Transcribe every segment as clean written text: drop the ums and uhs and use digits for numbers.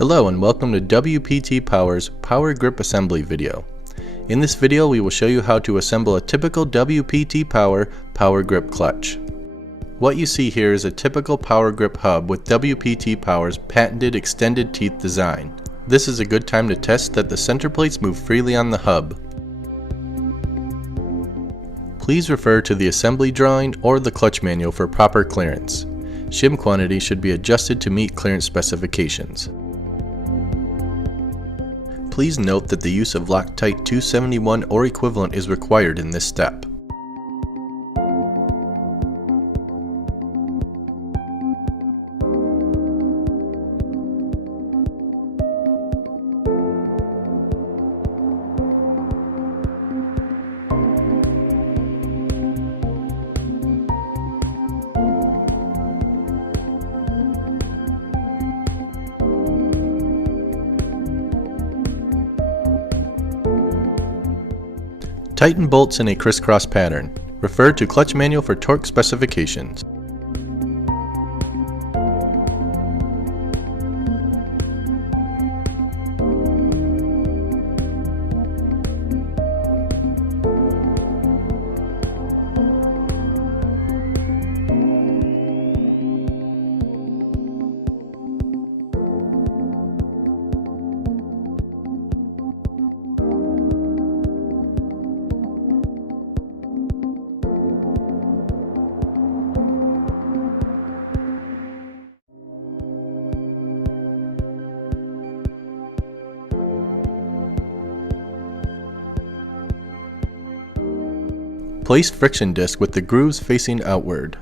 Hello and welcome to WPT Power's Power Grip Assembly video. In this video we will show you how to assemble a typical WPT Power Grip clutch. What you see here is a typical Power Grip hub with WPT Power's patented extended teeth design. This is a good time to test that the center plates move freely on the hub. Please refer to the assembly drawing or the clutch manual for proper clearance. Shim quantity should be adjusted to meet clearance specifications. Please note that the use of Loctite 271 or equivalent is required in this step. Tighten bolts in a crisscross pattern. Refer to clutch manual for torque specifications. Place friction disc with the grooves facing outward.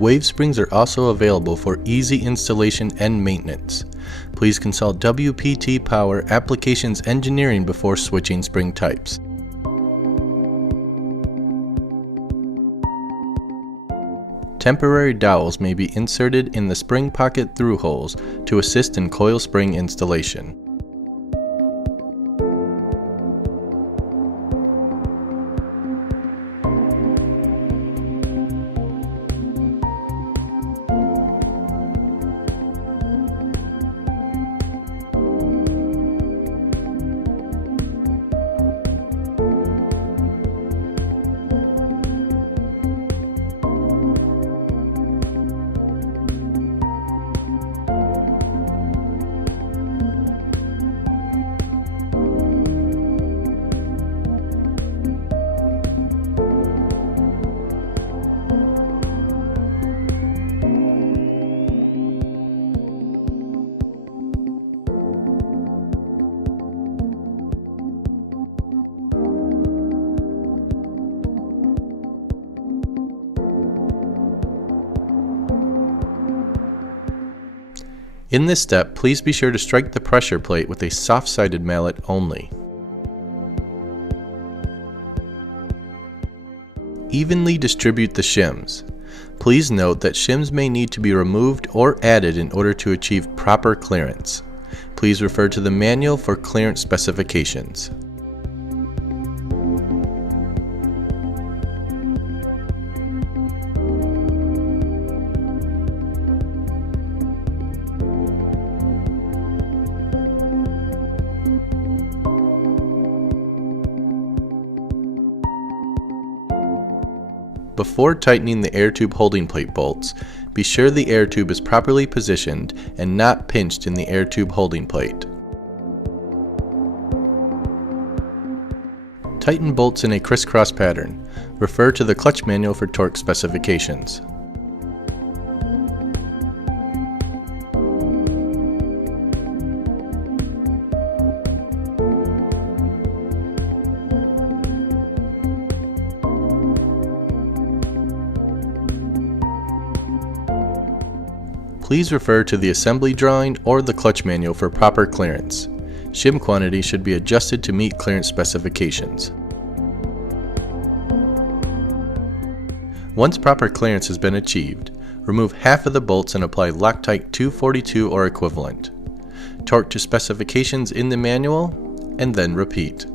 Wave springs are also available for easy installation and maintenance. Please consult WPT Power Applications Engineering before switching spring types. Temporary dowels may be inserted in the spring pocket through holes to assist in coil spring installation. In this step, please be sure to strike the pressure plate with a soft-sided mallet only. Evenly distribute the shims. Please note that shims may need to be removed or added in order to achieve proper clearance. Please refer to the manual for clearance specifications. Before tightening the air tube holding plate bolts, be sure the air tube is properly positioned and not pinched in the air tube holding plate. Tighten bolts in a crisscross pattern. Refer to the clutch manual for torque specifications. Please refer to the assembly drawing or the clutch manual for proper clearance. Shim quantity should be adjusted to meet clearance specifications. Once proper clearance has been achieved, remove half of the bolts and apply Loctite 242 or equivalent. Torque to specifications in the manual, and then repeat.